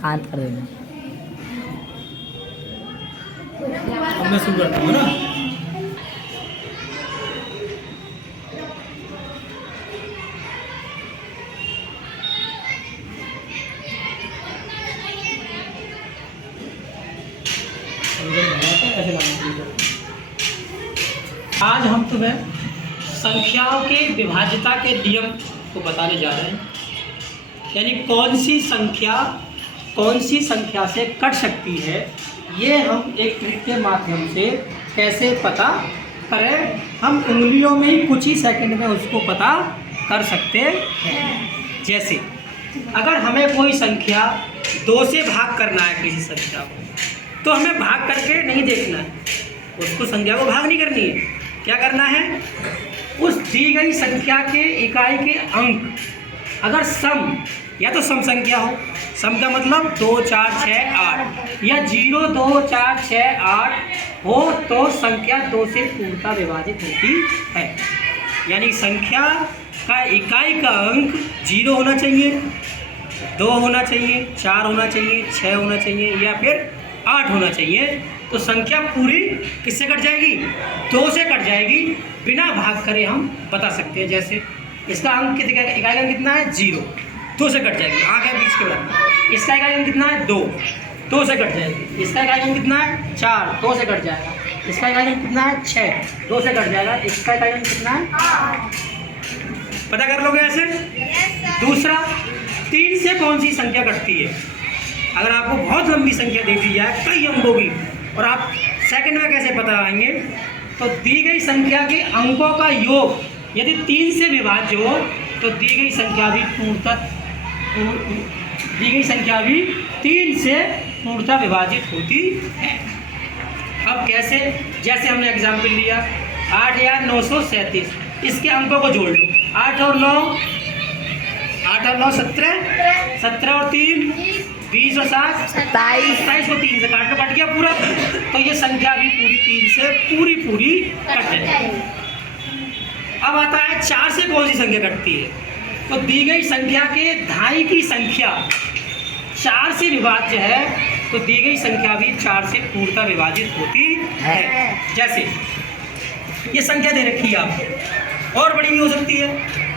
शांत कर देना। अब मैं शुरू करता हूँ ना। आज हम तुम्हें संख्याओं के विभाज्यता के नियम को बताने जा रहे हैं, यानी कौन सी संख्या से कट सकती है, ये हम एक ट्रिक के माध्यम से कैसे पता करें। हम उंगलियों में ही कुछ ही सेकंड में उसको पता कर सकते हैं। जैसे अगर हमें कोई संख्या 2 से भाग करना है किसी संख्या को, तो हमें भाग करके नहीं देखना है, उसको संख्या को भाग नहीं करनी है। क्या करना है, उस दी गई संख्या के इकाई के अंक अगर सम या तो सम संख्या हो, सम का मतलब 2 4 6 8, या 0 2 4 6 8 हो, तो संख्या 2 से पूर्णतः विभाजित होती है। यानी संख्या का इकाई का अंक 0 होना चाहिए, 2 होना चाहिए, 4 होना चाहिए, 6 होना चाहिए, या फिर 8 होना चाहिए, तो संख्या पूरी किससे कट जाएगी, 2 से कट जाएगी। बिना भाग करे हम बता सकते हैं। जैसे इसका अंक कितना, इकाई अंक कितना है 0, 2 से कट जाएगी, आँख है बीच के बाद। इसका इकाई अंक कितना है 2, 2 से कट जाएगी। इसका इकाई अंक कितना है 4, 2 से कट जाएगा। इसका इकाई अंक कितना है 6, 2 से कट जाएगा। इसका इकाई अंक कितना है, पता कर लोगे ऐसे। दूसरा, 3 से कौन सी संख्या कटती है। अगर आपको बहुत लंबी संख्या दे दी जाए कई अंकों की, और आप सेकंड में कैसे पता लगाएंगे, तो दी गई संख्या के अंकों का योग यदि 3 से विभाज्य हो, तो दी गई संख्या भी 3 से पूर्णतः विभाजित होती है। अब कैसे, जैसे हमने एग्जाम्पल लिया 8,937, इसके अंकों को जोड़ लो। 8 और 9 17, 17 और 3 20 और 7 27 को 3 से काट लो, कट गया पूरा। तो ये संख्या भी पूरी 3 से पूरी कट जाएगी। अब आता है 4 से कौन सी संख्या कटती है, तो दी गई संख्या के धाई की संख्या 4 से विभाज्य है, तो दी गई संख्या भी 4 से पूर्णतः विभाजित होती है। जैसे ये संख्या दे रखी है आपको, और बड़ी भी हो सकती है,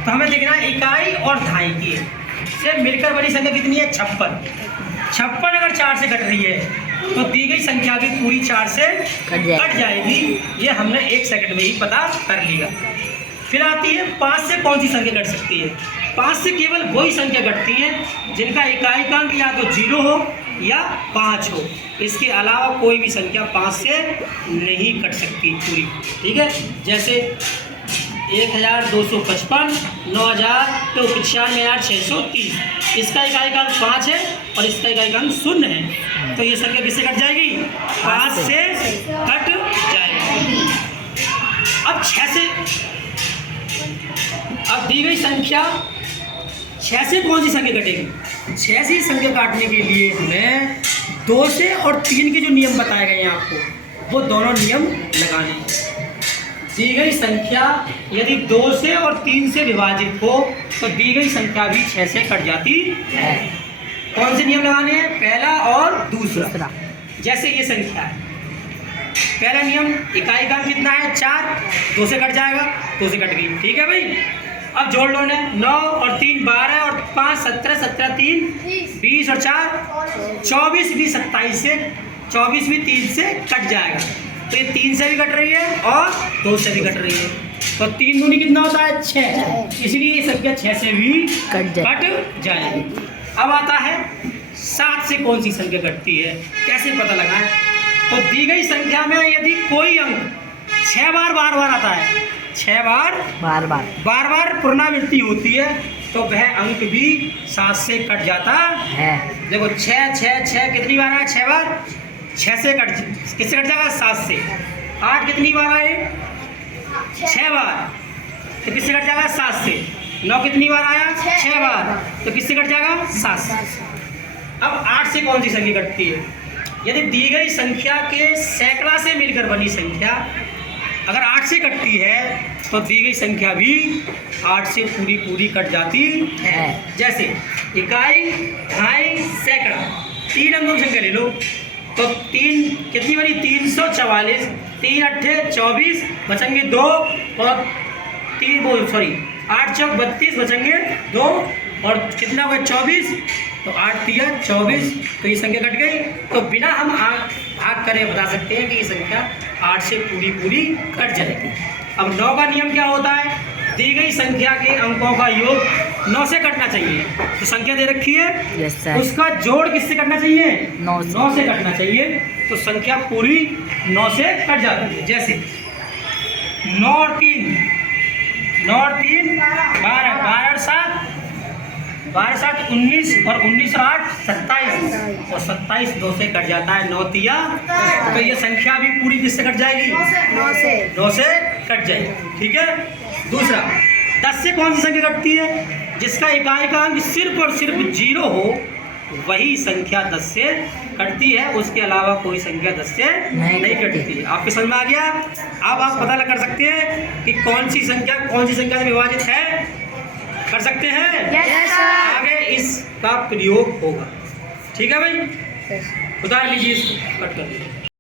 तो हमें देखना है इकाई और धाई की से मिलकर बड़ी संख्या कितनी है 56 अगर 4 से कट रही है, तो दी गई संख्या भी पूरी 4 से कट जाएगी। ये हमने 1 सेकंड में ही पता कर लिया। फिर आती है 5 से कौन सी संख्या कट सकती है। 5 से केवल वही संख्या कटती है जिनका इकाई का अंक या तो 0 हो या 5 हो। इसके अलावा कोई भी संख्या 5 से नहीं कट सकती पूरी, ठीक है। जैसे 1255, 9000, तो 95,630, इसका इकाई का अंक 5 है और इसका इकाई का अंक 0 है, तो ये संख्या किससे कट जाएगी, 5 से कट जाएगी। अब 6 से, अब दी गई संख्या 6 से कौन सी संख्या कटेगी। 6 से संख्या काटने के लिए हमें 2 से और 3 के जो नियम बताए गए हैं आपको, वो दोनों नियम लगाने हैं। दी गई संख्या यदि 2 से और 3 से विभाजित हो, तो दी गई संख्या भी 6 से कट जाती है। कौन से नियम लगाने हैं, पहला और दूसरा। जैसे ये संख्या है, पहला नियम, इकाई का कितना है 4, 2 से कट जाएगा, 2 से कट गई, ठीक है भाई। अब जोड़ लो ने, 9 और 3 12 और 5 17, 17 3 20 और 4 24, भी 27 से, 24 भी 3 से कट जाएगा, तो ये 3 से भी कट रही है और 2 से भी कट रही है, तो 3 दूनी कितना होता है 6, इसलिए ये संख्या 6 से भी कट जाएगी। अब आता है 7 से कौन सी संख्या कटती है, कैसे पता लगाएं। तो दी गई संख्या में यदि कोई अंक 6 बार आता है, 6 बार पुनरावृत्ति होती है, तो वह अंक भी 7 से कट जाता है। देखो 6 6 6 कितनी बार आया, 6 बार, 6 से किससे कट जाएगा, 7 से। 8 कितनी बार आए, 6 बार, तो किससे कट जाएगा, 7 से। 9 कितनी बार आया, 6 बार, तो किससे कट जाएगा, 7 से। अब 8 से कौन सी संख्या कटती है, यदि दी गई संख्या के सैकड़ा से मिलकर बनी संख्या अगर 8 से कटती है, तो दी गई संख्या भी 8 से पूरी कट जाती है। जैसे इकाई, धाई, सैकड़ा, 3 अंकों की संख्या ले लो, तो 3 कितनी बनी 344, 3 अट्ठे 24, बचेंगे 2 और 8 चौक 32, बचेंगे 2 और कितना हुआ 24, तो 8 तिया 24, तो ये संख्या कट गई। तो बिना हम भाग करें बता सकते हैं कि ये संख्या 8 से पूरी कट जाएगी। अब 9 का नियम क्या होता है, दी गई संख्या के अंकों का योग 9 से कटना चाहिए। तो संख्या दे रखी है, उसका जोड़ किससे कटना चाहिए, 9 से कटना चाहिए। तो संख्या पूरी 9 से कट जाती है। जैसे 9 और 3 12, 12 7 19 और 19 और 8 27, और 27 2 से कट जाता है 9 तिया। तो ये संख्या भी पूरी किससे कट जाएगी, 9 से कट जाएगी। ठीक है। दूसरा 10 से कौन सी संख्या कटती है, जिसका इकाई का अंक सिर्फ और सिर्फ 0 हो वही संख्या 10 से कटती है, उसके अलावा कोई संख्या 10 से नहीं कटती है। आपके समझ में आ गया। अब आप पता कर सकते हैं कि कौन सी संख्या से विभाजित है, कर सकते हैं। आगे इसका प्रयोग होगा। ठीक है भाई, उतार लीजिए इसको, कट कर लीजिए।